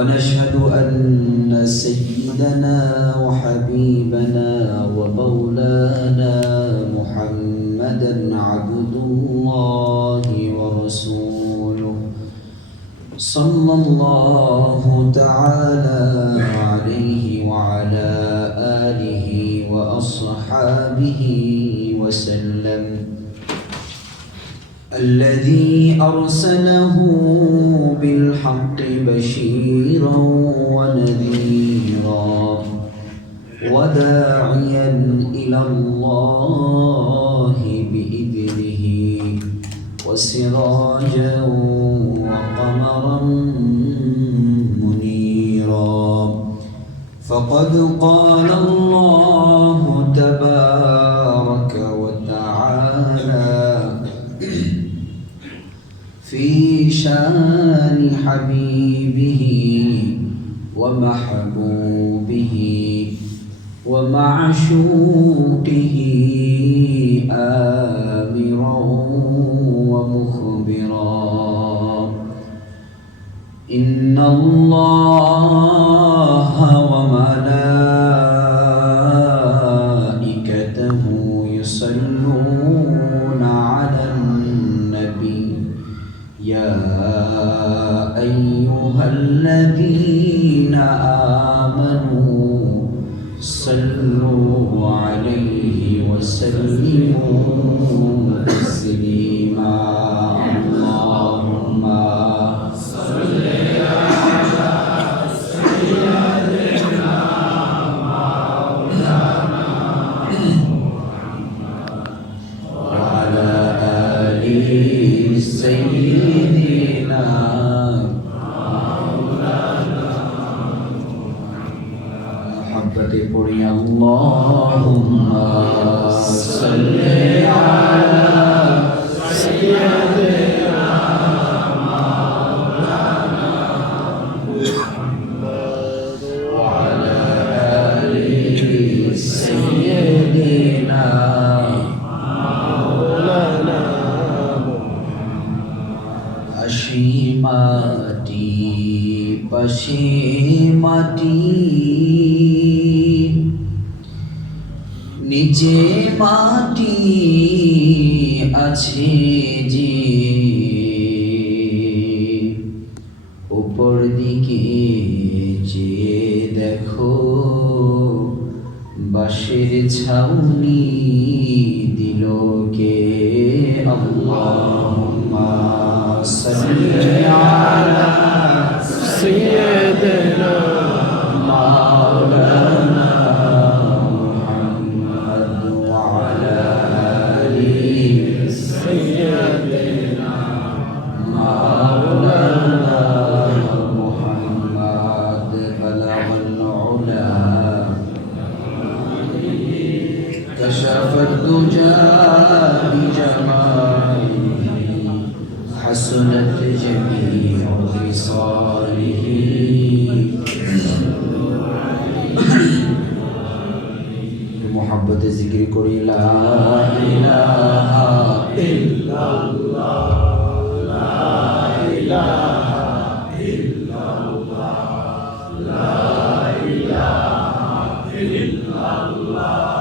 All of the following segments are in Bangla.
ونشهد أن سيدنا وحبيبنا ومولانا محمدا عبد الله ورسوله صلى الله تعالى عليه وعلى آله وأصحابه وسلم الذي أرسله بالحق بشيرا ونذيرا وداعيا إلى الله بإذنه وسراجا وقمرا منيرا فقد قال الله تبارك وتعالى في شان حبيبه ومحبوبه ومعشوقه آمرا ومخبرا إن الله وملائكته يصلون على النبي يا أيها الذين آمنوا صلوا عليه وسلموا تسليما اللهم صل على سيدنا مولانا محمد وعلى آله سيدنا محبة قري اللهم صل على سيدنا مولانا محمد وعلى آله سيدنا مولانا আশিমাটি পাশিমাটি নিচে মাটি আছে যে উপর দিকে যে দেখো বাঁশের ছাউনি দিল কে আল্লাহুম্মা সাল্লি আলা সাইয়্যিদিনা মাওলানা كشف الدجى بجماله حسنت جميع خصاله بمحبة ذكر كل لا إله إلا الله لا إله إلا الله لا إله إلا الله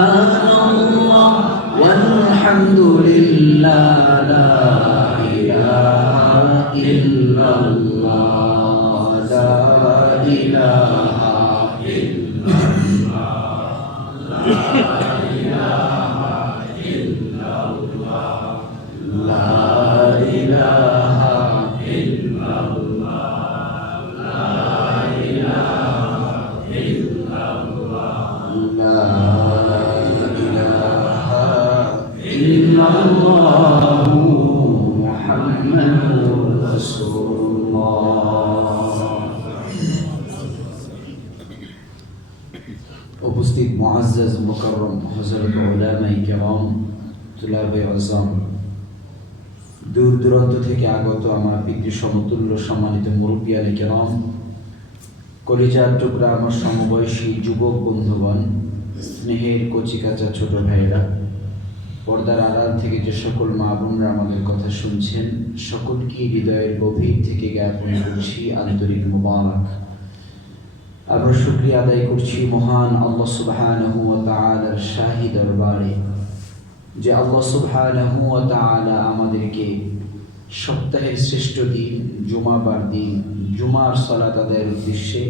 Subhanallah walhamdulillah la ilaha illallah la ilaha illallah la ilaha illallah la ilaha illallah la ilaha illallah la ilaha illallah উপস্থিত মুআজ্জাজ মুকাররম হযরত উলামায়ে কেরাম, তুলাবে আযম, দূর দূরান্ত থেকে আগত আমার পিতৃ সমতুল্য সম্মানিত মুরব্বিয়ানে কেরাম, কলিজার টুকরা আমার সমবয়সী যুবক বন্ধুগণ, স্নেহের কচিকাঁচা ছোট ভাইয়েরা, পর্দার আড়াল থেকে যে সকল মা বোনরা আমাদের কথা শুনছেন, সকলকে হৃদয়ের গভীর থেকে জ্ঞাপন করছি আন্তরিক মুবারক। আমরা শুকরিয়া আদায় করছি মহান আল্লাহ সুবহানাহু ওয়া তাআলার শাহী দরবারে, যে আল্লাহ সুবহানাহু ওয়া তাআলা আমাদেরকে সপ্তাহের শ্রেষ্ঠ দিন জুমাবার দিন জুমার সালাত আদায়ের উদ্দেশ্যে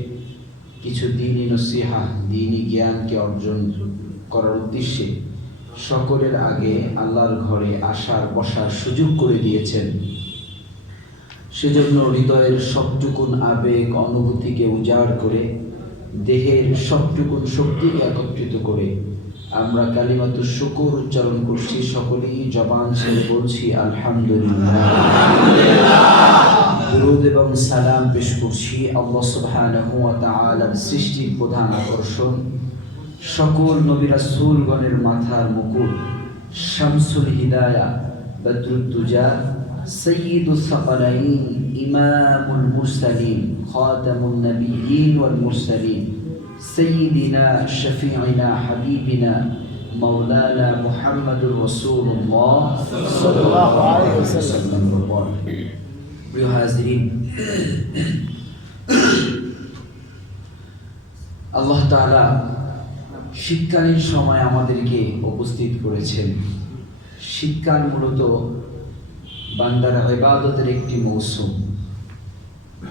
কিছু দ্বীনি নসিহা, দ্বীনি জ্ঞানকে অর্জন করার উদ্দেশ্যে সকলের আগে আল্লাহর ঘরে আসার বসার সুযোগ করে দিয়েছেন। সেজন্য হৃদয়ের সবটুকুন আবেগ অনুভূতিকে উজাড় করে, দেহের সবটুকুন শক্তিকে একত্রিত করে আমরা কালিমাতুশ শুকর উচ্চারণ করছি। সকলেই জবান ছেড়ে বলছি আলহামদুলিল্লাহ। দুরূদ এবং সালাম পেশ করছি আল্লাহ সুবহানাহু ওয়া তাআলার সৃষ্টির প্রধান আকর্ষণ, সকল নবী রাসূলগণের মাথার মুকুট, শামসুল হিদায়া, বদরুদ দুজা, সাইয়্যিদুস সাকালাইন, ইমামুল মুরসালিন, খাতামুন নবিয়্যিন ওয়াল মুরসালিন, সাইয়্যিদিনা শফিঈনা হাবিবিনা মাওলানা মুহাম্মাদুর রাসূলুল্লাহ সাল্লাল্লাহু আলাইহি ওয়াসাল্লাম। প্রিয় হাজিরিন, আল্লাহ তাআলা শীতকালীন সময় আমাদেরকে উপস্থিত করেছেন। শীতকাল মূলত বান্দার ইবাদতের একটি মৌসুম,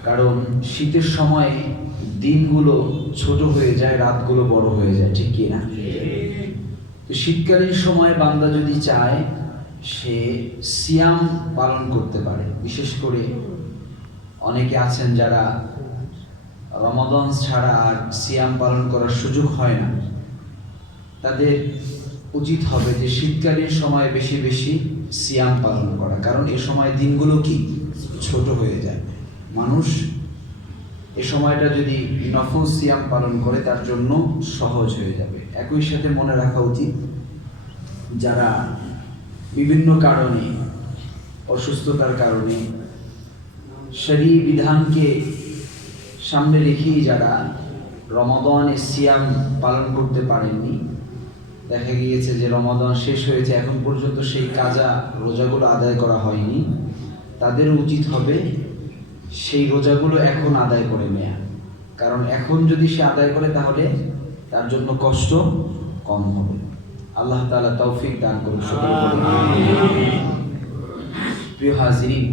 কারণ শীতের সময় দিনগুলো ছোট হয়ে যায়, রাতগুলো বড় হয়ে যায়, ঠিক কি না? তো শীতকালীন সময় বান্দা যদি চায় সে সিয়াম পালন করতে পারে। বিশেষ করে অনেকে আছেন যারা রমাদান ছাড়া আর সিয়াম পালন করার সুযোগ হয় না, তাদের উচিত হবে যে শীতকালীন সময় বেশি বেশি সিয়াম পালন করা, কারণ এ সময় দিনগুলো কি ছোট হয়ে যায়। মানুষ এ সময়টা যদি নফল সিয়াম পালন করে তার জন্য সহজ হয়ে যাবে। একই সাথে মনে রাখা উচিত, যারা বিভিন্ন কারণে, অসুস্থতার কারণে, শরীয়ী বিধানকে সামনে রেখেই যারা রমাদানে সিয়াম পালন করতে পারেননি, দেখা গিয়েছে যে রমাদান শেষ হয়েছে, এখন পর্যন্ত সেই কাজা রোজাগুলো আদায় করা হয়নি, তাদের উচিত হবে সেই রোজাগুলো এখন আদায় করে নেয়া। কারণ এখন যদি সে আদায় করে তাহলে তার জন্য কষ্ট কম হবে। আল্লাহ তাআলা তৌফিক দান করুন। প্রিয় হাজিরিন,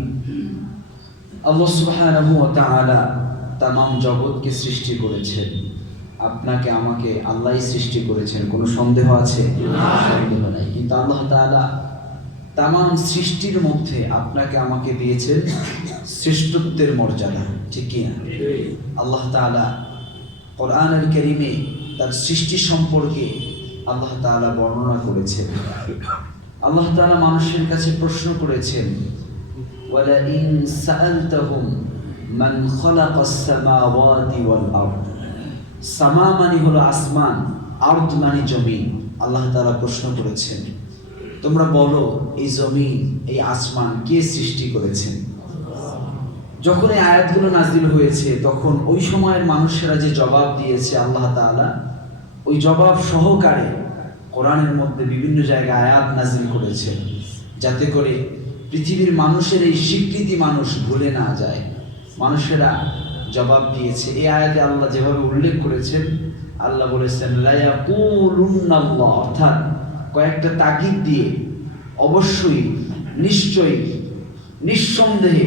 আল্লাহ সুবহানাহু ওয়া তাআলা তামাম জগৎকে সৃষ্টি করেছেন। আপনাকে আমাকে আল্লাহই সৃষ্টি করেছেন, কোনো সন্দেহ আছে? সন্দেহ নাই। কিন্তু আল্লাহ তাআলা তামাম সৃষ্টির মধ্যে আপনাকে আমাকে দিয়েছেন শ্রেষ্ঠত্বের মর্যাদা, ঠিক কি না? আল্লাহ তাআলা কোরআনুল কারীমে তার সৃষ্টি সম্পর্কে আল্লাহ তাআলা বর্ণনা করেছেন। আল্লাহ তাআলা মানুষের কাছে প্রশ্ন করেছেন, ওয়ালা ইন সাআলতাহুম মান খালাকাস সামাওয়াতি ওয়াল আরদ। সামা মানে হলো আসমান, আরদ মানে জমিন। আল্লাহ তাআলা প্রশ্ন করেছেন, তোমরা বলো এই জমিন, এই আসমান কে সৃষ্টি করেছেন? যখন এই আয়াতগুলো নাজিল হয়েছে তখন ওই সময়ের মানুষেরা যে জবাব দিয়েছে, আল্লাহ তাআলা ওই জবাব সহকারে কোরআনের মধ্যে বিভিন্ন জায়গায় আয়াত নাজিল করেছেন, যাতে করে পৃথিবীর মানুষের এই স্বীকৃতি মানুষ ভুলে না যায়। মানুষেরা জবাব দিয়েছে। এই আয়াতে আল্লাহ যেভাবে উল্লেখ করেছেন, আল্লাহ বলেছেন লা ইয়াকুলুন্নাল্লাহ, অর্থাৎ কয়েকটা তাকিদ দিয়ে অবশ্যই, নিশ্চয়ই, নিঃসন্দেহে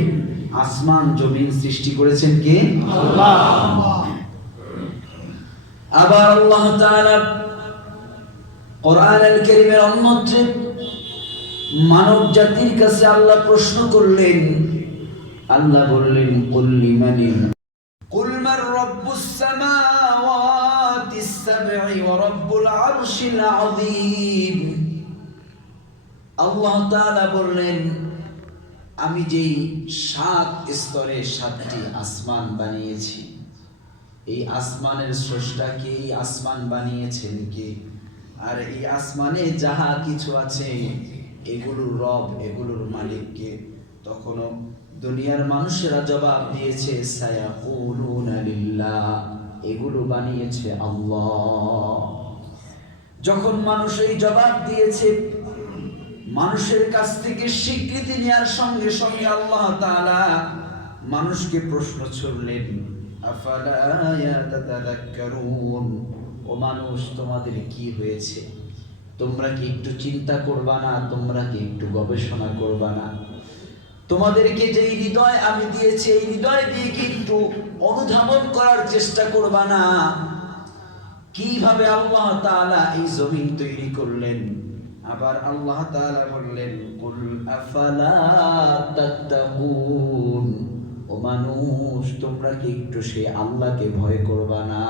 আসমান জমিন সৃষ্টি করেছেন কে? আল্লাহ। আবার আল্লাহ তাআলা কোরআনুল কারীমের অন্যত্রে মানব জাতির কাছে আল্লাহ প্রশ্ন করলেন। আল্লাহ বললেন, কুল মান রাব্বুস সামাওয়াতিস সাব'i ওয়া রাব্বুল আরশিল আযীম। আল্লাহ তাআলা বললেন, আমি যেই 7 স্তরে 7টি আসমান বানিয়েছি, এই আসমানের স্রষ্টা কে? এই আসমান বানিয়েছেন কে? আর এই আসমানে যাহা কিছু আছে এগুলোর রব, এগুলোর মালিক কে? তখনও দুনিয়ার মানুষেরা জবাব দিয়েছে সায়াকুলুনা লিল্লাহ, এগুলো বানিয়েছে আল্লাহ। যখন মানুষ এই জবাব দিয়েছে, মানুষের কাছ থেকে স্বীকৃতি নেওয়ার সঙ্গে সঙ্গে আল্লাহ তাআলা মানুষকে প্রশ্ন ছুড়লেন, আফালা ইয়াতাযাক্কারুন, ও মানুষ তোমাদের কি হয়েছে? তোমরা কি একটু চিন্তা করবা না? তোমরা কি একটু গবেষণা করবা না? তোমাদেরকে যে হৃদয় আমি দিয়েছি, এই হৃদয় দিয়ে কি একটু অনুধাবন করার চেষ্টা করবা না? কিভাবে আল্লাহ তাআলা এই জমিন তৈরি করলেন? আবার আল্লাহ তাআলা বললেন, কুল আফালা তাত্তাকুন, ও মানুষ তোমরা কি একটু সেই আল্লাহকে ভয় করবা না?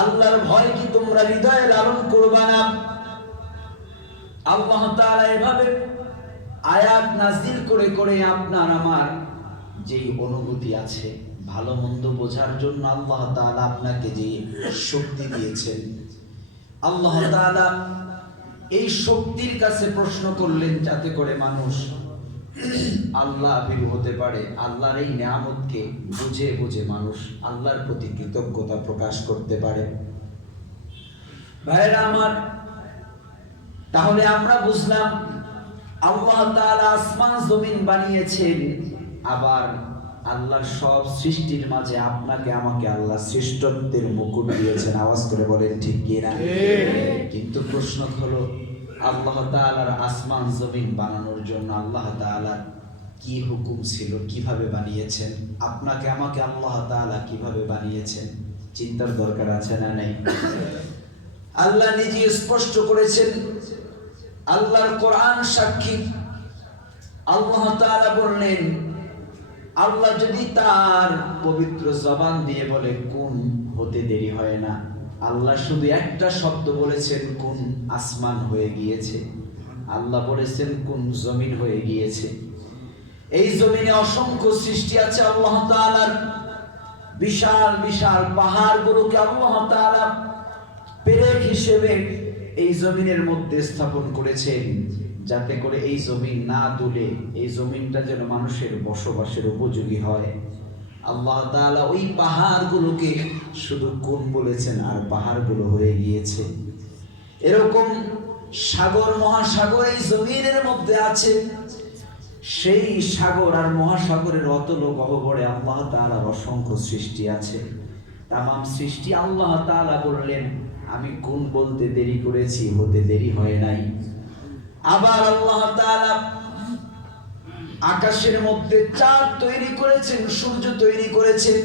আল্লাহর ভয় কি তোমরা হৃদয়ে লালন করবা না? আল্লাহ তাআলা এভাবে আয়াত নাযিল করে করে আপনার আমার যেই অনুভূতি আছে ভালো মন্দ বোঝার জন্য আল্লাহ তাআলা আপনাকে যে শক্তি দিয়েছেন, আল্লাহ তাআলা এই শক্তির কাছে প্রশ্ন করলেন যাতে করে মানুষ আল্লাহ ভীরু হতে পারে। আল্লাহর এই নিয়ামতকে বুঝে বুঝে মানুষ আল্লাহর প্রতি কৃতজ্ঞতা প্রকাশ করতে পারে। ভাইরা আমার, তাহলে আমরা বুঝলাম আল্লাহ তাআলা আসমান জমিন বানিয়েছেন, আবার আল্লাহর সব সৃষ্টির মাঝে আপনাকে আমাকে আল্লাহ শ্রেষ্ঠত্বের মুকুট দিয়েছেন। আওয়াজ করে বলেন ঠিক কি না? কিন্তু প্রশ্ন হলো, আল্লাহ তাআলার আসমান জমিন বানানোর জন্য আল্লাহ তাআলার কি হুকুম ছিল? কিভাবে বানিয়েছেন? আপনাকে আমাকে আল্লাহ তাআলা কিভাবে বানিয়েছেন? চিন্তার দরকার আছে না নাই? আল্লাহ নিজে স্পষ্ট করেছেন, আল্লাহর কোরআন সাক্ষী। আল্লাহ তাআলা বললেন, আল্লাহ যদি তার পবিত্র জবান দিয়ে বলে কোন, হতে দেরি হয় না। আল্লাহ শুধু একটা শব্দ বলেছেন কোন, আসমান হয়ে গিয়েছে। আল্লাহ বলেছেন কোন, জমিন হয়ে গিয়েছে। এই জমিনে অসংখ্য সৃষ্টি আছে আল্লাহ তাআলার। বিশাল বিশাল পাহাড়গুলোকে আল্লাহ তাআলা পেরেক হিসেবে এই জমিনের মধ্যে স্থাপন করেছেন, যাতে করে এই জমিন না দুলে, এই জমিনটা যেন মানুষের বসবাসের উপযোগী হয়। আল্লাহ তাআলা ওই পাহাড়গুলোকে শুধু কোন বলেছেন, আর পাহাড়গুলো হয়ে গিয়েছে। এরকম সাগর মহাসাগর এই জমিনের মধ্যে আছে। সেই সাগর আর মহাসাগরের অতল গহ্বরে আল্লাহ তাআলার অসংখ্য সৃষ্টি আছে। তামাম সৃষ্টি আল্লাহ তাআলা বললেন, আমি কোন বলতে দেরি করেছি, হতে দেরি হয় নাই। আবার আল্লাহ তাআলা আকাশের মধ্যে চাঁদ তৈরি করেছেন, সূর্য তৈরি করেছেন।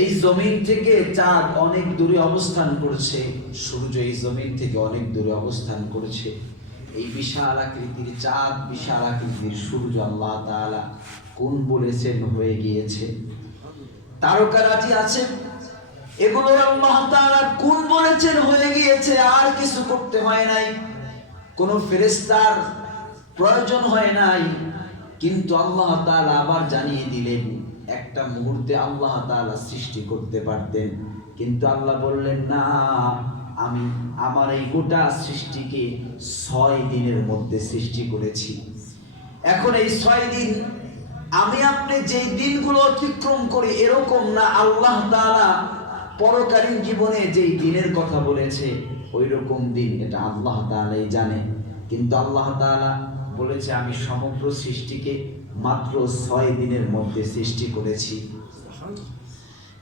এই জমিন থেকে চাঁদ অনেক দূরে অবস্থান করছে, সূর্য এই জমিন থেকে অনেক দূরে অবস্থান করছে। এই বিশাল আকৃতির চাঁদ, বিশাল আকৃতির সূর্য আল্লাহ তাআলা কোন বলেছেন, হয়ে গিয়েছে। তারকারাজি আছে, এগুলো আল্লাহ তাআলা কোন বলেছেন, হয়ে গিয়েছে। আর কিছু করতে হয় নাই, কোন ফেরেশতার প্রয়োজন হয় নাই। কিন্তু আল্লাহ তাআলা আবার জানিয়ে দিলেন, একটা মুহূর্তে আল্লাহ তাআলা সৃষ্টি করতে পারতেন, কিন্তু আল্লাহ বললেন না, আমি আমার এই গোটা সৃষ্টিকে 6 দিনের মধ্যে সৃষ্টি করেছি। এখন এই 6 দিন আমি আপনি যে দিনগুলো অতিক্রম করি এরকম না। আল্লাহ তাআলা পরকালীন জীবনে যেই দিনের কথা বলেছে ওই রকম দিন এটা আল্লাহ তাআলাই জানে। কিন্তু আল্লাহ তাআলা বলেছে, আমি সমগ্র সৃষ্টিকে মাত্র 6 দিনের মধ্যে সৃষ্টি করেছি।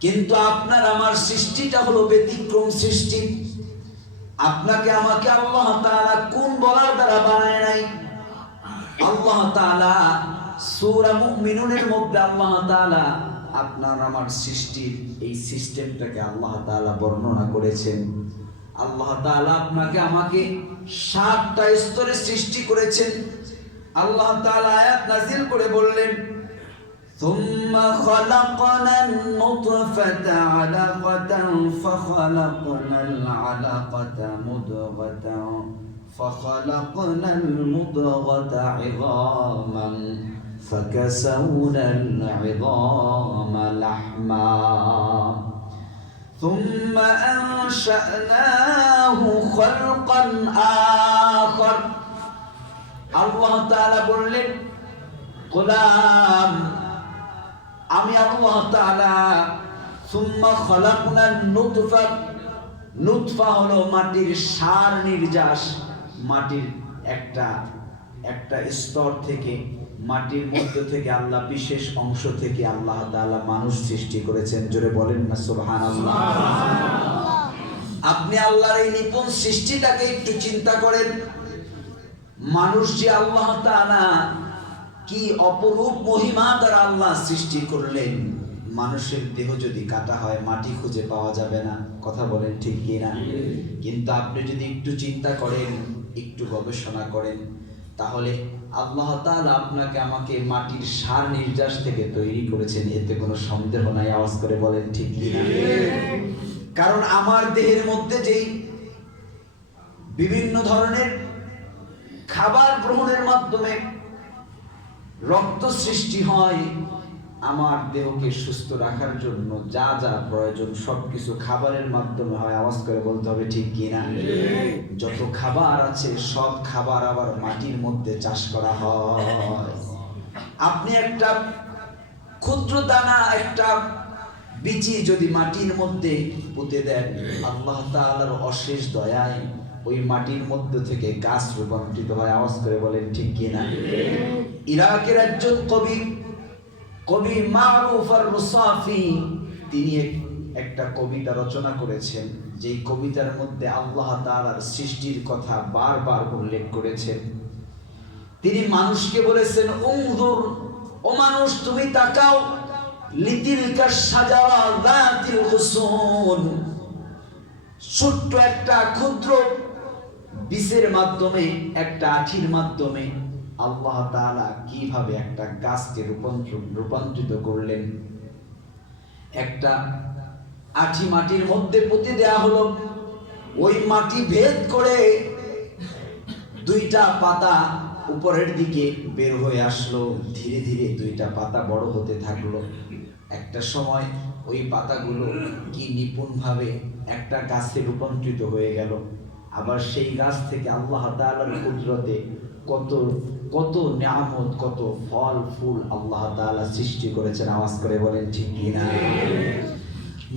কিন্তু আপনার আমার সৃষ্টিটা হলো ব্যতিক্রম সৃষ্টি। আপনাকে আমাকে আল্লাহ তাআলা কোন বলার দ্বারা বানায় নাই। আল্লাহ তাআলা সূরা মুমিনুনের মধ্যে আল্লাহ তাআলা আপনার আমার সৃষ্টির এই সিস্টেমটাকে আল্লাহ তাআলা বর্ণনা করেছেন। আল্লাহ তাআলা আপনাকে আমাকে 7টা স্তরে সৃষ্টি করেছেন। আল্লাহ তাআলা আয়াত নাযিল করে বললেন, সুম্মা খালাকনান নুতফাতা আলাকাতান ফাখালাকনাল আলাকাতা মুদগাতান فخلقنا المضغة عظاما فكسونا العظام لحما ثم أنشأناه خلقا آخر আল্লাহ তাআলা বললেন, গোলাম আমি আল্লাহ তাআলা সুম্মা খালাকনা নুতফা হলো মাটির সার নির্যাস, মাটির একটা স্তর থেকে, মাটির মধ্য থেকে আল্লাহ বিশেষ অংশ থেকে আল্লাহ তাআলা মানুষ সৃষ্টি করেছেন। জোরে বলেন না সুবহানাল্লাহ। আপনি আল্লাহর এই নিপুণ সৃষ্টিটাকে একটু চিন্তা করেন। মানুষ যে আল্লাহ তাআলা কি অপরূপ মহিমা দ্বারা আল্লাহ সৃষ্টি করলেন। মানুষের দেহ যদি কাটা হয় মাটি খুঁজে পাওয়া যাবে না, কথা বলেন ঠিক কি না? কিন্তু আপনি যদি একটু চিন্তা করেন, একটু গবেষণা করেন, তাহলে আল্লাহ তাআলা আপনাকে আমাকে মাটির সার নির্যাস থেকে তৈরি করেছেন, এতে কোনো সন্দেহ নাই। আওয়াজ করে বলেন ঠিক কি না? কারণ আমার দেহের মধ্যে যেই বিভিন্ন ধরনের খাবার গ্রহণের মাধ্যমে রক্ত সৃষ্টি হয়, আমার দেহকে সুস্থ রাখার জন্য যা যা প্রয়োজন সবকিছু খাবারের মাধ্যমে হয়। আওয়াজ করে বলতে হবে ঠিক কিনা? যত খাবার আছে সব খাবার আবার মাটির মধ্যে চাষ করা হয়। আপনি একটা ক্ষুদ্র দানা, একটা বীজি যদি মাটির মধ্যে পুঁতে দেন, আল্লাহ তাআলার অশেষ দয়ায় ওই মাটির মধ্য থেকে গাছ রূপান্তরিত হয়। আওয়াজ করে বলেন ঠিক কিনা? ইরাকের একজন কবি মারুফ আর-রুসাফি, তিনি একটা কবিতা রচনা করেছেন, যেই কবিতার মধ্যে আল্লাহ তাআলার সৃষ্টির কথা বারবার উল্লেখ করেছেন। তিনি মানুষকে বলেছেন, উনজুর, ও মানুষ তুমি তাকাও, লিতিলকা শাজারা যাতিল গুসুন, ছোট্ট একটা ক্ষুদ্র বীজের মাধ্যমে, একটা আঠির মাধ্যমে আল্লাহ তাআলা কিভাবে একটা গাছকে রূপান্তরিত করলেন। একটা আঠি মাটির মধ্যে পুঁতে দেয়া হলো, ওই মাটি ভেদ করে দুইটা পাতা উপরের দিকে বের হয়ে আসলো। ধীরে ধীরে দুইটা পাতা বড় হতে থাকলো। একটা সময় ওই পাতাগুলো কি নিপুণভাবে একটা গাছে রূপান্তরিত হয়ে গেল। আবার সেই গাছ থেকে আল্লাহ তাআলার কুদরতে কত কত নিয়ামত, কত ফল ফুল আল্লাহ তাআলা সৃষ্টি করেছেন। আওয়াজ করে বলেন ঠিক কিনা?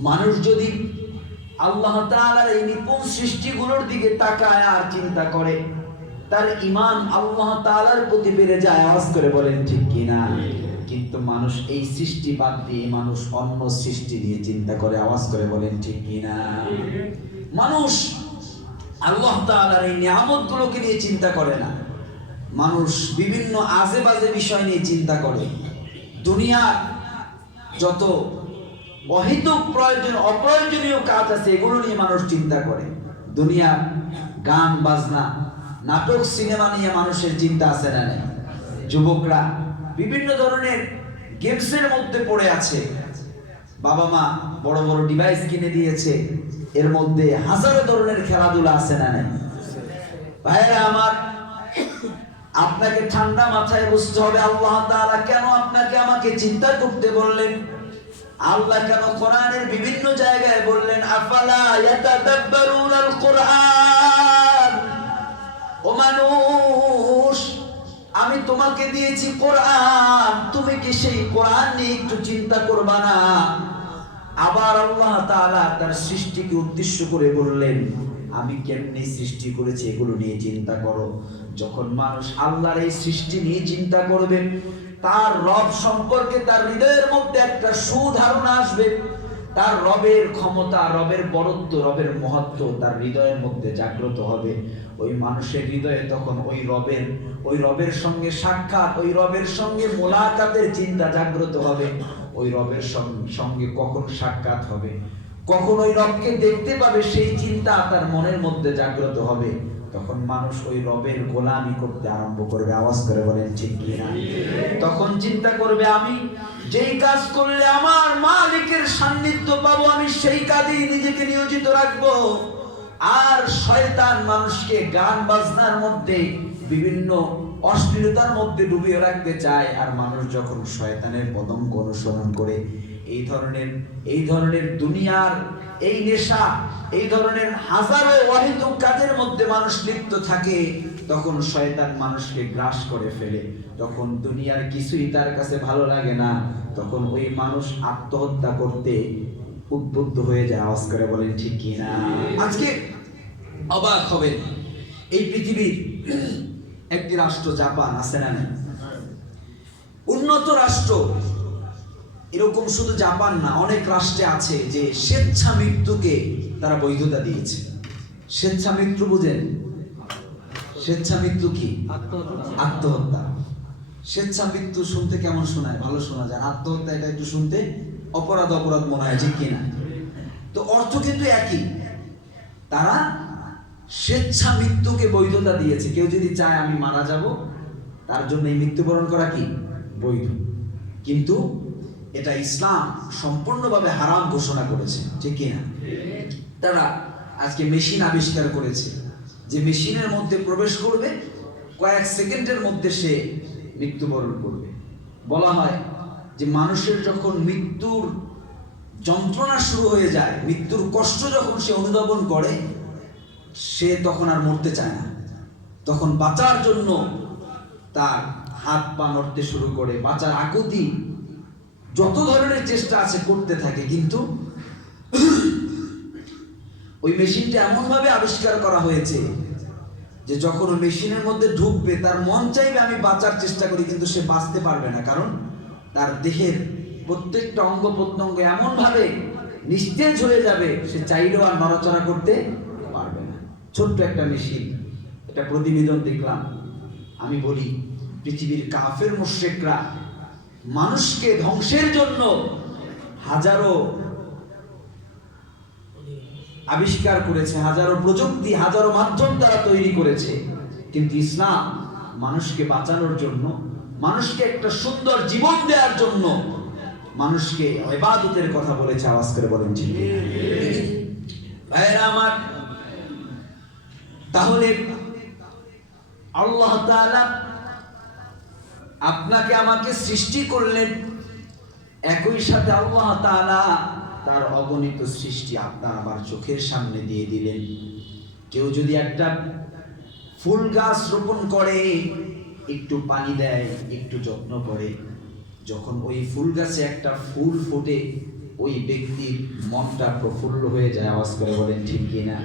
মানুষ যদি আল্লাহ তাআলার এই নিপুণ সৃষ্টিগুলোর দিকে তাকায় আর চিন্তা করে, তার ঈমান আল্লাহ তাআলার প্রতি বেড়ে যায়। আওয়াজ করে বলেন ঠিক কিনা? কিন্তু মানুষ এই সৃষ্টি বাদ দিয়ে মানুষ অন্য সৃষ্টি নিয়ে চিন্তা করে। আওয়াজ করে বলেন ঠিক কিনা? মানুষ আল্লাহ তাআলার এই নিয়ামতগুলোকে নিয়ে চিন্তা করে না। মানুষ বিভিন্ন আজে বাজে বিষয় নিয়ে চিন্তা করে। দুনিয়ার যত অহেতুক অপ্রয়োজনীয় কাজ আছে এগুলো নিয়ে মানুষ চিন্তা করে। দুনিয়ার গান বাজনা, নাটক, সিনেমা নিয়ে মানুষের চিন্তা আছে না নেই? যুবকরা বিভিন্ন ধরনের গেমসের মধ্যে পড়ে আছে। বাবা মা বড় বড় ডিভাইস কিনে দিয়েছে, এর মধ্যে হাজারো ধরনের খেলাধুলা আছে না নেই? ভাইরা আমার, আপনাকে ঠান্ডা মাথায় বুঝতে হবে আল্লাহ তাআলা কেন আপনাকে আমাকে চিন্তা করতে বললেন। আল্লাহ কেন কোরআনের বিভিন্ন জায়গায় বললেন, আফালা ইয়াতাদাব্বারুনাল কুরআন, ও মানুষ আমি তোমাকে দিয়েছি কোরআন, তুমি কি সেই কোরআন নিয়ে একটু চিন্তা করবা না? আবার আল্লাহ তাআলা তার সৃষ্টিকে উদ্দেশ্য করে বললেন, আমি কেমনে সৃষ্টি করেছি এগুলো নিয়ে চিন্তা করো। যখন মানুষ আল্লাহর এই সৃষ্টি নিয়ে চিন্তা করবে, তার রব সম্পর্কে তার হৃদয়ের মধ্যে একটা সুধারণা আসবে। তার রবের ক্ষমতা, রবের বরত্ব, রবের মহত্ব তার হৃদয়ের মধ্যে জাগ্রত হবে। ওই মানুষের হৃদয়ে তখন ওই রবের সঙ্গে সাক্ষাৎ, ওই রবের সঙ্গে মোলাকাতের চিন্তা জাগ্রত হবে। ওই রবের সঙ্গে কখন সাক্ষাৎ হবে, কখন ওই রবকে দেখতে পাবে, সেই চিন্তা তার মনের মধ্যে জাগ্রত হবে। তখন মানুষ ওই রবের গোলামি করতে আরম্ভ করবে। আওয়াজ করে বলেন ঠিক কিনা? তখন চিন্তা করবে, আমি যেই কাজ করলে আমার মালিকের সান্নিধ্য পাবো, আমি সেই কাজেই নিজেকে নিয়োজিত রাখবো। আর শয়তান মানুষকে গান বাজনার মধ্যে, বিভিন্ন অশ্লীলতার মধ্যে ডুবিয়ে রাখতে চায়। আর মানুষ যখন শয়তানের পদঙ্ক অনুসরণ করে এই ধরনের দুনিয়ার এই নেশা, এই ধরনের হাজারো অহেতুক কাজের মধ্যে মানুষ লিপ্ত থাকে, তখন শয়তান মানুষকে গ্রাস করে ফেলে। তখন দুনিয়ার কিছুই তার কাছে ভালো লাগে না, তখন ওই মানুষ আত্মহত্যা করতে উদ্বুদ্ধ হয়ে যায়। আওয়াজ করে বলেন ঠিক কি না? আজকে অবাক হবেন, এই পৃথিবীর একটি রাষ্ট্র জাপান আছে না, উন্নত রাষ্ট্র, এরকম শুধু জাপান না, অনেক রাষ্ট্রে আছে যে স্বেচ্ছা মৃত্যুকে তারা বৈধতা দিয়েছে। স্বেচ্ছা মৃত্যু বুঝেন? স্বেচ্ছা মৃত্যু কি? আত্মহত্যা। স্বেচ্ছা মৃত্যু শুনতে কেমন শোনায়? ভালো শোনা যায়। আত্মহত্যা এটা একটু শুনতে অপরাধ মনে হয়, ঠিক কিনা? তো অর্থ কিন্তু একই। তারা স্বেচ্ছা মৃত্যুকে বৈধতা দিয়েছে। কেউ যদি চায় আমি মারা যাব, তার জন্য এই মৃত্যুবরণ করা কি বৈধ। কিন্তু এটা ইসলাম সম্পূর্ণভাবে হারাম ঘোষণা করেছে, ঠিক কিনা? তারা আজকে মেশিন আবিষ্কার করেছে, যে মেশিনের মধ্যে প্রবেশ করবে, কয়েক সেকেন্ডের মধ্যে সে মৃত্যুবরণ করবে। বলা হয় যে মানুষের যখন মৃত্যুর যন্ত্রণা শুরু হয়ে যায়, মৃত্যুর কষ্ট যখন সে অনুধাবন করে, সে তখন আর মরতে চায় না। তখন বাঁচার জন্য তার হাত পা নড়তে শুরু করে, বাঁচার আকুতি, যত ধরনের চেষ্টা আছে করতে থাকে। কিন্তু ওই মেশিনটা এমন ভাবে আবিষ্কার করা হয়েছে যে যখন ওই মেশিনের মধ্যে ঢুকবে, তার মন চাইবে আমি বাঁচার চেষ্টা করি, কিন্তু সে বাঁচতে পারবে না। কারণ তার দেহের প্রত্যেকটা অঙ্গ প্রত্যঙ্গ এমন ভাবে নিস্তেজ হয়ে যাবে, সে চাইলেও আর নড়াচড়া করতে পারবে না। ছোট্ট একটা মেশিন। এটা প্রতিবেদন দেখলাম। আমি বলি, পৃথিবীর কাফের মুশরিকরা মানুষকে ধ্বংসের জন্য হাজারো আবিষ্কার করেছে, হাজারো প্রযুক্তি, হাজারো মাধ্যম তারা তৈরি করেছে। কিন্তু ইসলাম মানুষকে বাঁচানোর জন্য, মানুষকে একটা সুন্দর জীবন দেওয়ার জন্য মানুষকে ইবাদতের কথা বলেছে। আওয়াজ করে বলেন ঠিক কি? ভাইরা আমার, তাহলে আল্লাহ তাআলা আপনাকে আমাকে সৃষ্টি করলেন, একই সাথে আল্লাহ তাআলা তার অগণিত সৃষ্টি আপনার আমার চোখের সামনে দিয়ে দিলেন। কেউ যদি একটা ফুল গাছ রোপণ করে, একটু পানি দেয়, একটু যত্ন করে, যখন ওই ফুল গাছে একটা ফুল ফোটে, ওই ব্যক্তির মনটা প্রফুল্ল হয়ে যায়। আওয়াজ করে বলেন ঠিক কিনা?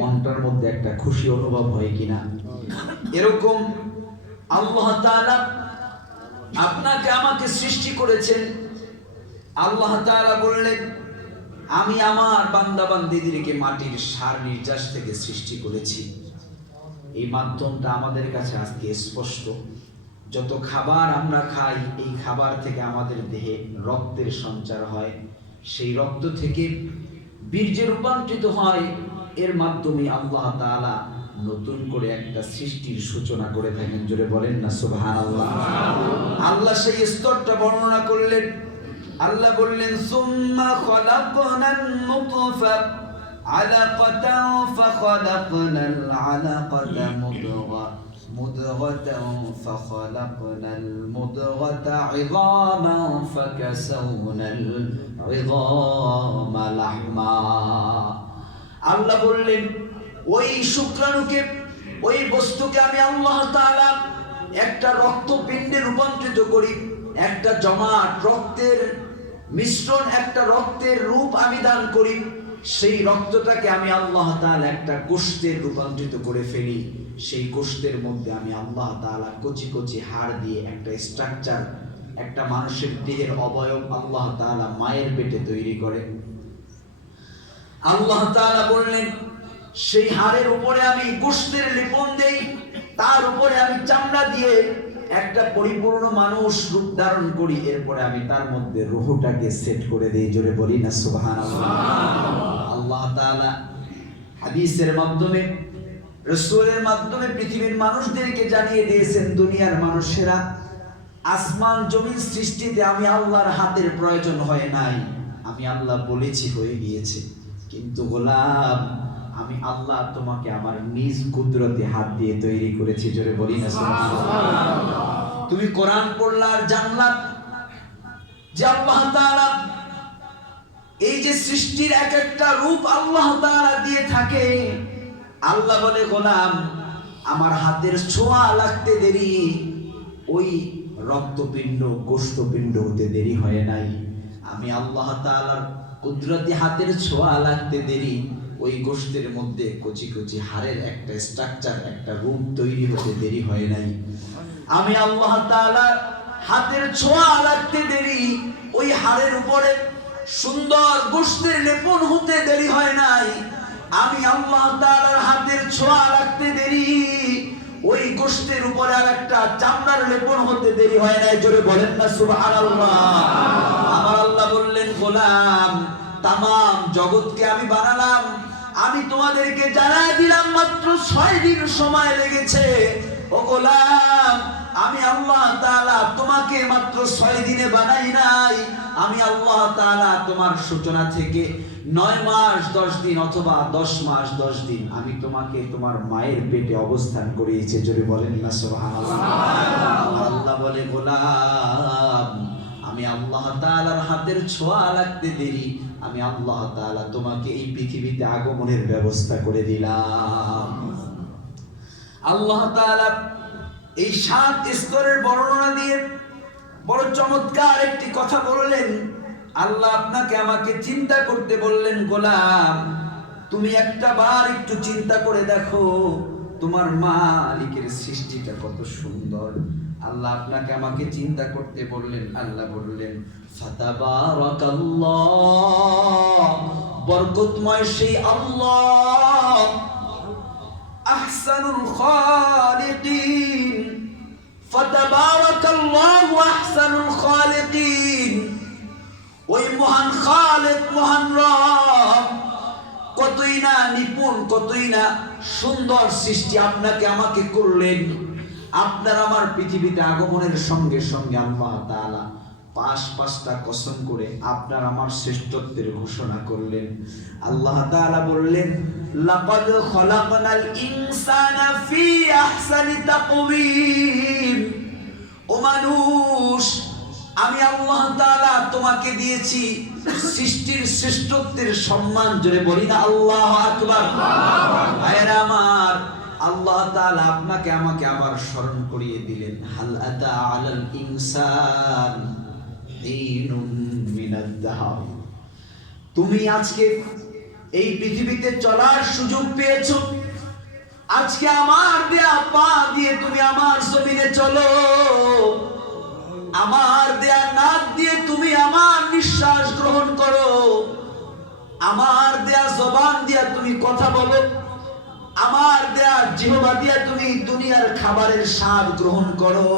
মনটার মধ্যে একটা খুশি অনুভব হয় কিনা? এরকম আল্লাহ তাআলা আপনাকে আমাকে সৃষ্টি করেছেন। আল্লাহ তাআলা বললেন, আমি আমার বান্দা বান্দীদেরকে মাটির সার নির্যাস থেকে সৃষ্টি করেছি। এই মাধ্যমটা আমাদের কাছে আজকে স্পষ্ট। যত খাবার আমরা খাই, এই খাবার থেকে আমাদের দেহে রক্তের সঞ্চার হয়, সেই রক্ত থেকে বীর্যে রূপান্তরিত হয়। এর মাধ্যমে আল্লাহ তাআলা নতুন করে একটা সৃষ্টির সূচনা করে থাকেন। জোরে বলেন না সুবহানাল্লাহ। আল্লাহ সেই স্তরটা বর্ণনা করলেন। আল্লাহ বললেন, সুম্মা খালাকনান নুতফা আলাকাতান ফাখালাকনাল আলাকাতা মুদগাতান ফাখালাকনাল মুদগাতা ইযামান ফাকাসাওনাল ইযামা লাহমা। আল্লাহ বললেন, ওই শুক্রাণুকে, ওই বস্তুকে আমি আল্লাহ তাআলা একটা রক্তপিণ্ডে রূপান্তরিত করি, একটা জমাট রক্তের মিশ্রণ, একটা রক্তের রূপ আমি দান করি। সেই রক্তটাকে আমি আল্লাহ তাআলা একটা গোশতের রূপান্তরিত করে ফেলি। সেই গোশতের মধ্যে আমি আল্লাহ তাআলা কচি কচি হাড় দিয়ে একটা স্ট্রাকচার, একটা মানুষের দেহের অবয়ব আল্লাহ তাআলা মায়ের পেটে তৈরি করে। আল্লাহ তাআলা বললেন, সেই হাড়ের উপরে আমি গোশতের লেপন দেই, তার উপরে আমি চামড়া দিয়ে একটা পরিপূর্ণ মানুষ রূপ ধারণ করি। এরপরে আমি তার মধ্যে রূহটাকে সেট করে দেই। জোরে বলি না সুবহানাল্লাহ। আল্লাহ তাআলা হাদিসের মাধ্যমে, রাসূলের মাধ্যমে পৃথিবীর মানুষদেরকে জানিয়ে দিয়েছেন, দুনিয়ার মানুষেরা, আসমান জমিন সৃষ্টিতে আমি আল্লাহর হাতের প্রয়োজন হয় নাই, আমি আল্লাহ বলেছি হয়ে গিয়েছে। কিন্তু গোলাম, আমি আল্লাহ তোমাকে আমার নিজ কুদরতে হাত দিয়ে তৈরি করেছি। জোরে বলি না সুবহানাল্লাহ। তুমি কোরআন পড়লা আর জানলা যে আল্লাহ তাআলা এই যে সৃষ্টির এক একটা রূপ আল্লাহ তাআলা দিয়ে থাকে। আল্লাহ বলে, গোলাম আমার হাতের ছোঁয়া লাগতে দেরি, ওই রক্তপিণ্ড গোশতপিণ্ড হতে দেরি হয় নাই। আমি আল্লাহ তাআলার কুদরতি হাতের ছোঁয়া লাগতে দেরি, ওই গোশতের মধ্যে কচি কচি হাড়ের একটা স্ট্রাকচার, একটা রূপ তৈরি হতে দেরি হয় নাই। আমি আল্লাহ তাআলার হাতের ছোঁয়া লাগতে দেরি, ওই হাড়ের উপরে সুন্দর গোশতের লেপন হতে দেরি হয় নাই। আমি আল্লাহ তাআলার হাতের ছোঁয়া লাগতে দেরি, ওই গোশতের উপরে আরেকটা চামড়ার লেপন হতে দেরি হয় নাই। জোরে বলেন না সুবহানাল্লাহ। আমার আল্লাহ বললেন, গোলাম তামাম জগৎকে আমি বানালাম, আমি তোমাদেরকে জানাই দিলাম মাত্র 6 দিন সময় লেগেছে। ও গোলাম, আমি আল্লাহ তাআলা তোমাকে মাত্র 6 দিনে বানাই নাই। আমি আল্লাহ তাআলা তোমার সূচনা থেকে 9 মাস 10 দিন অথবা 10 মাস 10 দিন আমি তোমাকে তোমার মায়ের পেটে অবস্থান করিয়েছি। জোরে বলেন না সুবহানাল্লাহ। আল্লাহ বলে, গোলাম আমি আল্লাহ তাআলার হাতের ছোঁয়া লাগতে দেরি, আমি আল্লাহ তাআলা তোমাকে এই পৃথিবীতে আগমনের ব্যবস্থা করে দিলাম। আল্লাহ তাআলা এই 7 স্তরের বর্ণনা দিয়ে বড় চমৎকার একটি কথা বললেন। আল্লাহ আপনাকে আমাকে চিন্তা করতে বললেন, গোলাম তুমি একটা বার একটু চিন্তা করে দেখো তোমার মালিকের সৃষ্টিটা কত সুন্দর। আল্লাহ আপনাকে আমাকে চিন্তা করতে বললেন। আল্লাহ বললেন, ফাতাবারাকাল্লাহ, বরকতময় সেই আল্লাহ, আহসানুল খালিকিন, ফাতাবারাকাল্লাহু আহসানুল খালিকিন। ওই মহান খালেক, মহান রব কতই না নিপুণ, কতই না সুন্দর সৃষ্টি আপনাকে আমাকে করলেন। আপনার আমার পৃথিবীতে আগমনের সঙ্গে সঙ্গে আল্লাহ তাআলা 5টা কসম করে আপনার আমার শ্রেষ্ঠত্বের ঘোষণা করলেন। আল্লাহ তাআলা বললেন, লাকাদ খলাকনাল ইনসানা ফি আহসানি তাকওয়িম। ও মানুষ, আমি আল্লাহ তাআলা তোমাকে দিয়েছি সৃষ্টির শ্রেষ্ঠত্বের সম্মান। জোরে বলি না আল্লাহু আকবার। ভাইরা আমার, আল্লাহ তাআলা আপনাকে আমাকে আবার স্মরণ করিয়ে দিলেন, হাল আতা আলাল ইনসান হিনুম মিনাদ দাহর। তুমি আজকে এই পৃথিবীতে চলার সুযোগ পেয়েছো। আজকে আমার দেয়া পা দিয়ে তুমি আমার জমিনে চলো, আমার দেয়া নাক দিয়ে তুমি আমার নিঃশ্বাস গ্রহণ করো, আমার দেয়া জবান দিয়া তুমি কথা বলো, আমার দেয়া জিহ্বা দিয়া তুমি দুনিয়ার খাবারের স্বাদ গ্রহণ করো।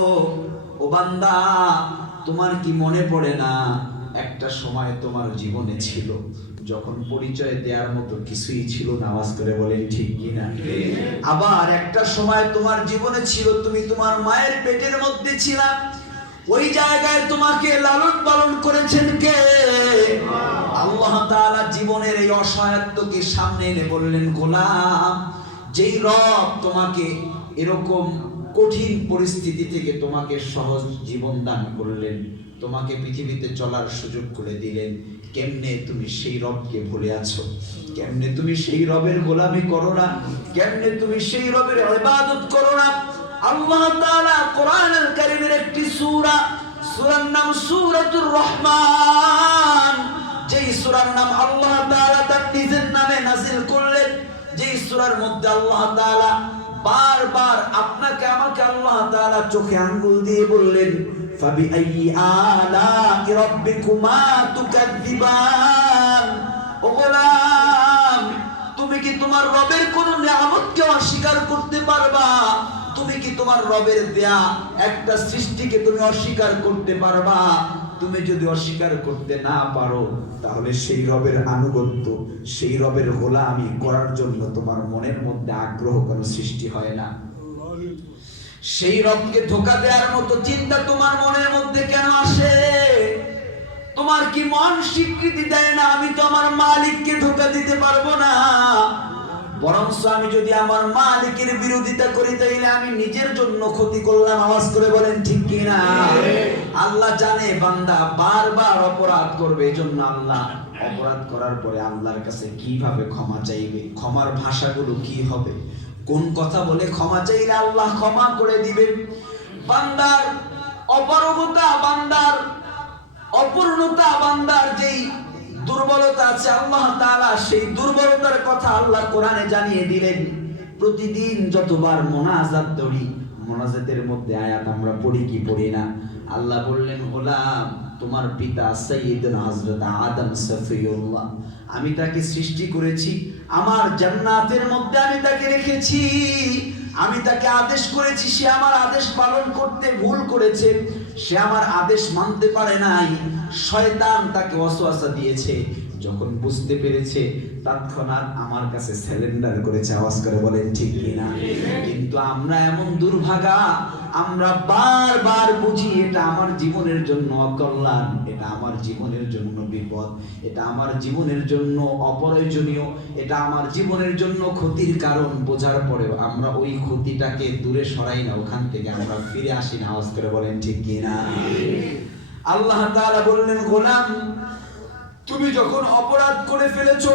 ও বান্দা, তোমার কি মনে পড়ে না একটা সময় তোমার জীবনে ছিল যখন পরিচয় দেওয়ার মতো কিছুই ছিল না? আওয়াজ করে বলেন ঠিক কিনা। আবার একটা সময় তোমার জীবনে ছিল তুমি তোমার মায়ের পেটের মধ্যে ছিলা, ওই জায়গায় তোমাকে লালন পালন করেছেন কে? আল্লাহ তাআলা জীবনের এই অসহায়ত্বকে সামনে এনে বললেন, গোলাম যেই রব তোমাকে এরকম কঠিন পরিস্থিতি থেকে তোমাকে সহজ জীবন দান করলেন, তোমাকে পৃথিবীতে চলার সুযোগ করে দিলেন, কেমনে তুমি সেই রবকে ভুলে আছো? কেমনে তুমি সেই রবের গোলামি করো না? কেমনে তুমি সেই রবের ইবাদত করো না? আল্লাহ তাআলা কোরআনুল কারীমের একটি সূরা, সূরার নাম সূরাতুর রহমান, যেই সূরার নাম আল্লাহ তাআলা তার নিজের নামে নাযিল করলেন, যেই সূরার মধ্যে আল্লাহ তাআলা বারবার আপনাকে আমাকে আল্লাহ তাআলা চোখে আঙ্গুল দিয়ে বললেন, ফাবিআইয়ি আলা'i রাব্বিকুমা তুকাযযিবান। ও গোলাম, তুমি কি তোমার রবের কোন নিয়ামতকে অস্বীকার করতে পারবা? তুমি কি তোমার রবের দেয়া একটা সৃষ্টিকে তুমি অস্বীকার করতে পারবা? তুমি যদি অস্বীকার করতে না পারো, তাহলে সেই রবের আনুগত্য, সেই রবের গোলামি করার জন্য তোমার মনের মধ্যে আগ্রহ কেন সৃষ্টি হয় না? সেই রবকে ধোঁকা দেওয়ার মতো চিন্তা তোমার মনের মধ্যে কেন আসে? তোমার কি মন স্বীকৃতি দেয় না আমি তো আমার মালিককে ধোঁকা দিতে পারবো না? বরঞ্চ আমি যদি আমার মালিকের বিরোধিতা করি তাইলে আমি নিজের জন্য ক্ষতি করলাম। আওয়াজ করে বলেন ঠিক কি না? আল্লাহ জানে বান্দা বারবার অপরাধ করবে, এজন্য আল্লাহ অপরাধ করার পরে আল্লাহর কাছে কিভাবে ক্ষমা চাইবে, ক্ষমার ভাষাগুলো কি হবে, কোন কথা বলে ক্ষমা চাইলে আল্লাহ ক্ষমা করে দিবেন। বান্দার অপারগতা, বান্দার অপূর্ণতা, বান্দার যেই দুর্বলতা আছে আল্লাহ তাআলা সেই দুর্বলতার কথা আল্লাহ কোরআনে জানিয়ে দিলেন। প্রতিদিন যতবার মোনাজাত করি, মোনাজাতের মধ্যে আয়াত আমরা পড়ি কি পড়ি না? আল্লাহ বললেন, গোলাম তোমার পিতা সাইয়্যিদুনা হযরত আদম সফিউল্লাহ, আমি তাকে সৃষ্টি করেছি, আমার জান্নাতের মধ্যে আমি তাকে রেখেছি, আমি তাকে আদেশ করেছি, সে আমার আদেশ পালন করতে ভুল করেছে, সে আমার আদেশ মানতে পারে নাই, শয়তান তাকে ওয়াসওয়াসা দিয়েছে, যখন বুঝতে পেরেছে তৎক্ষণাৎ আমার কাছে সারেন্ডার করেছে। আওয়াজ করে বলেন ঠিক কি না? কিন্তু আমরা এমন দুর্ভাগা, আমরা বারবার বুঝি এটা আমার জীবনের জন্য অকল্যাণ, এটা আমার জীবনের জন্য বিপদ, এটা আমার জীবনের জন্য অপ্রয়োজনীয়, এটা আমার জীবনের জন্য ক্ষতির কারণ। বোঝার পরেও আমরা ওই ক্ষতিটাকে দূরে সরাই না, ওখান থেকে আমরা ফিরে আসি না। আওয়াজ করে বলেন ঠিক কি না? আল্লাহ তাআলা বললেন, গোলাম তুমি যখন অপরাধ করে ফেলেছো,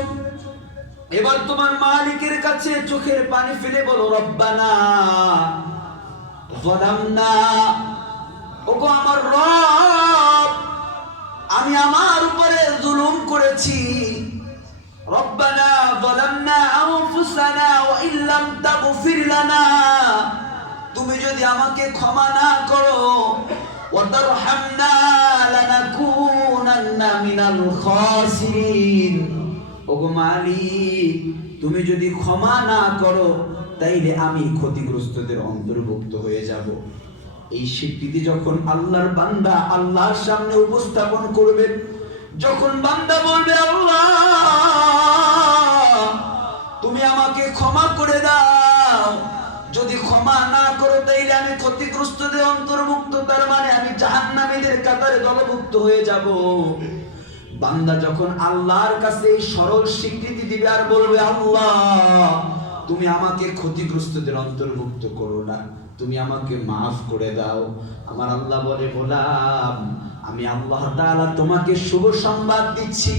এবার তোমার মালিকের কাছে চোখের পানি ফেলে বলো, রব্বানা যালামনা, ওগো আমার রব আমি আমার উপরে জুলুম করেছি, রব্বানা যালামনা আনফুসানা ওয়া ইল্লাম তাগফির লানা, তুমি যদি আমাকে ক্ষমা না করো, ওয়া তারহামনা লানাকুনান্না মিনাল খাসিরিন, ওগো মালিক তুমি যদি ক্ষমা না করো তাইলে আমি ক্ষতিগ্রস্তদের অন্তর্ভুক্ত হয়ে যাব। এই স্বীকৃতি যখন আল্লাহর বান্দা আল্লাহর সামনে উপস্থাপন করবে, যখন বান্দা বলবে আল্লাহ তুমি আমাকে ক্ষমা করে দাও, যদি ক্ষমা না করো তাইলে আমি ক্ষতিগ্রস্তদের অন্তর্ভুক্ত, তার মানে আমি জাহান্নামীদের কাতারে দলভুক্ত হয়ে যাব। বান্দা যখন আল্লাহর কাছে এই সরল স্বীকৃতি দিবে আর বলবে আল্লাহ তুমি আমাকে ক্ষতিগ্রস্তদের অন্তর্ভুক্ত করো না, তুমি আমাকে মাফ করে দাও, আমার আল্লাহ বলে, গোলাম আমি আল্লাহ তাআলা তোমাকে শুভ সংবাদ দিচ্ছি,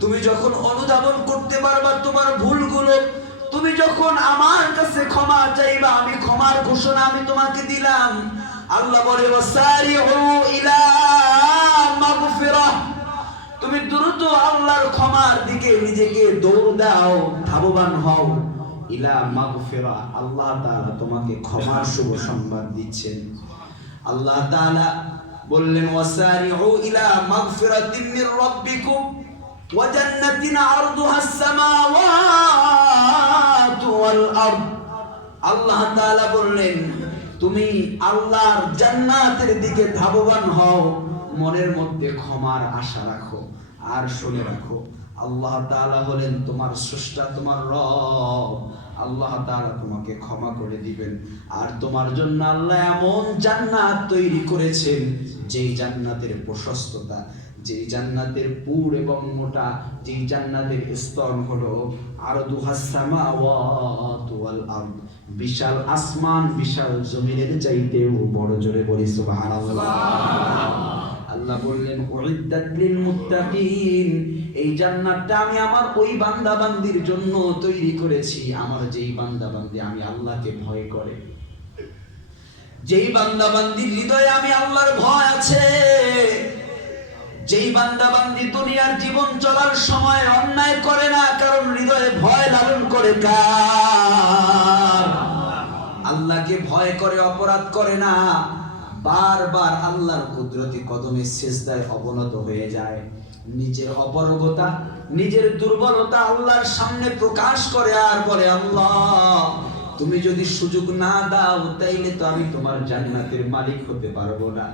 তুমি যখন অনুধাবন করতে পারবা তোমার ভুলগুলো, তুমি যখন আমার কাছে ক্ষমা চাইবা, আমি ক্ষমার ঘোষণা আমি তোমাকে দিলাম। আল্লাহ বলে, ওয়াসারিউ ইলা মাগফিরাহ, তুমি দ্রুত আল্লাহর ক্ষমার দিকে নিজেকে দৌড় দাও, ধাবমান হও। ইলা মাগফিরা, আল্লাহ তাআলা তোমাকে ক্ষমার শুভ সংবাদ দিচ্ছেন। আল্লাহ তাআলা বললেন, ওয়াসারিউ ইলা মাগফিরাতিন মির রাব্বিকুম ওয়া জান্নাতিন আরদুহাস সামাওয়াতু ওয়াল আরদ, আল্লাহ তাআলা বললেন তুমি আল্লাহর জান্নাতের দিকে ধাবমান হও, মনের মধ্যে ক্ষমার আশা রাখো। আর শুনে রাখো আল্লাহ তাআলা হলেন তোমার স্রষ্টা, তোমার রব, আল্লাহ তাআলা তোমাকে ক্ষমা করে দিবেন। আর তোমার জন্য আল্লাহ এমন জান্নাত তৈরি করেছেন যেই জান্নাতের প্রশস্ততা, যেই জান্নাতের পুর এবং মোটা, যেই জান্নাতের স্তর হলো আরদুহাস সামাওয়াতু ওয়াল আরদ, বিশাল আসমান বিশাল জমিনের চাইতেও বড়। জোরে বলি সুবহানাল্লাহ। আল্লাহ বললেন, উইদ্দাত লিল মুত্তাকিন, এই জান্নাতটা আমি আমার ওই বান্দা বান্দির জন্য তৈরি করেছি, আমার যেই বান্দা বান্দি আমি আল্লাহকে ভয় করে, যেই বান্দা বান্দির হৃদয়ে আমি আল্লাহর ভয় আছে, যেই বান্দা বান্দি দুনিয়ার জীবন চলার সময় অন্যায় করে না, কারণ হৃদয়ে ভয় লালন করে কার? আল্লাহকে ভয় করে, অপরাধ করে না, বারবার আল্লাহর কুদরতি কদমে সিজদায় অবনত হয়ে যায়, নিজের অপারগতা নিজের দুর্বলতা আল্লাহর সামনে প্রকাশ করে আর বলে, আল্লাহ তুমি যদি সুযোগ না দাও তাইলে তো আমি তোমার জান্নাতের মালিক হতে পারবো না,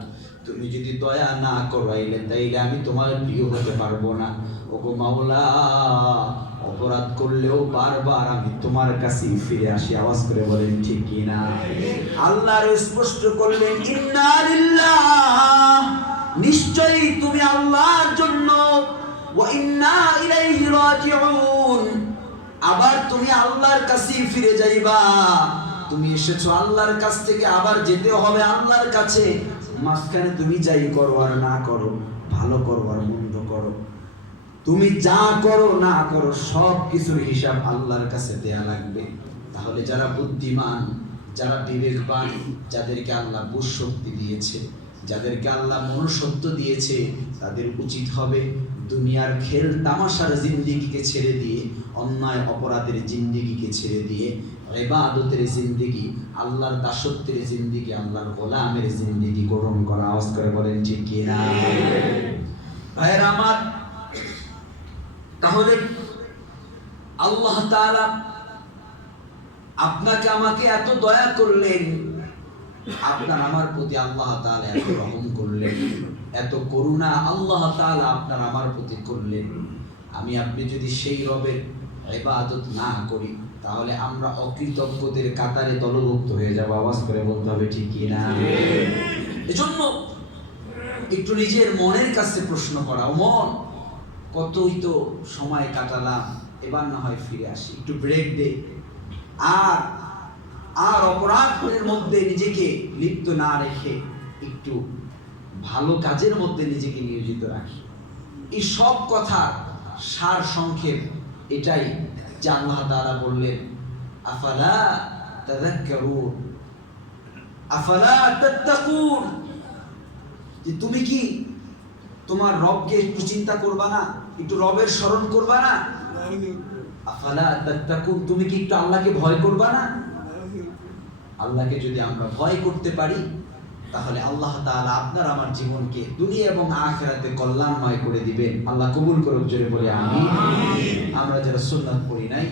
তুমি যদি দয়া না করাইলে তাইলে আমি তোমার প্রিয় হতে পারবো না। ওগো মাওলা, অপরাধ করলেও বারবার আমি তোমার কাছে ফিরে আসি। আওয়াজ করে বলেন ঠিক কি না? আল্লাহর স্পষ্ট করলেন, ইন্না লিল্লাহ, নিশ্চয়ই তুমি আল্লাহর জন্য, ওয়া ইন্না ইলাইহি রাজিউন, আবার তুমি আল্লাহর কাছেই ফিরে যাইবা। তুমি এসেছো আল্লাহর কাছ থেকে, আবার যেতে হবে আল্লাহর কাছে। মাঝখানে তুমি যাই করো আর না করো, ভালো করো আর মন্দ করো, তুমি যা করো না করো সব কিছুর হিসাব আল্লাহর কাছে দেয়া লাগবে। তাহলে যারা বুদ্ধিমান, যারা বিবেকবান, যাদেরকে আল্লাহ বুদ্ধি দিয়েছে, যাদেরকে আল্লাহ মনুষ্যত্ব দিয়েছে, তাদের উচিত হবে দুনিয়ার খেল তামাশার জিন্দেগিকে ছেড়ে দিয়ে, অন্যায় অপরাধের জিন্দেগিকে ছেড়ে দিয়ে ইবাদতের জিন্দেগি, আল্লাহর দাসত্বের জিন্দেগি, আল্লাহর গোলামের জিন্দেগি গ্রহণ করা। আওয়াজ করে বলেন ঠিক কি না? ভাইরা আমার, তাহলে আল্লাহ তাআলা আপনাকে আমাকে এত দয়া করলেন, আপনার আমার প্রতি আল্লাহ তাআলা এত রহম করলেন, এত করুণা আল্লাহ তাআলা আপনার আমার প্রতি করলেন। আমি আপনি যদি সেই রবের ইবাদত না করি, তাহলে আমরা অকৃতজ্ঞদের কাতারে দলভুক্ত হয়ে যাব। আওয়াজ করে বলতে হবে ঠিক কি না? এজন্য একটু নিজের মনের কাছে প্রশ্ন করা, মন কতই তো সময় কাটালাম, এবার না হয় ফিরে আসি, একটু ব্রেক দে, আর আর অপরাধের মধ্যে নিজেকে লিপ্ত না রেখে একটু ভালো কাজের মধ্যে নিজেকে নিয়োজিত রাখি। এই সব কথা সার সংক্ষেপ এটাই যে আল্লাহ তাআলা বললেন, আফালা তাযাক্কারুন, আফালা তাত্তাকুন, যে তুমি কি তোমার রবকে একটু চিন্তা করবা না, একটু রবের স্মরণ করবা না? আফালা তাত্তাকুন, তুমি কি একটু আল্লাহকে ভয় করবা না? আল্লাহকে যদি আমরা ভয় করতে পারি, তাহলে আল্লাহ তাআলা আপনার আমার জীবনকে দুনিয়া এবং আখিরাতে কল্যাণময় করে দিবেন। আল্লাহ কবুল করুক, জোরে বলে আমিন। আমরা যারা সুন্নাত পড়ি নাই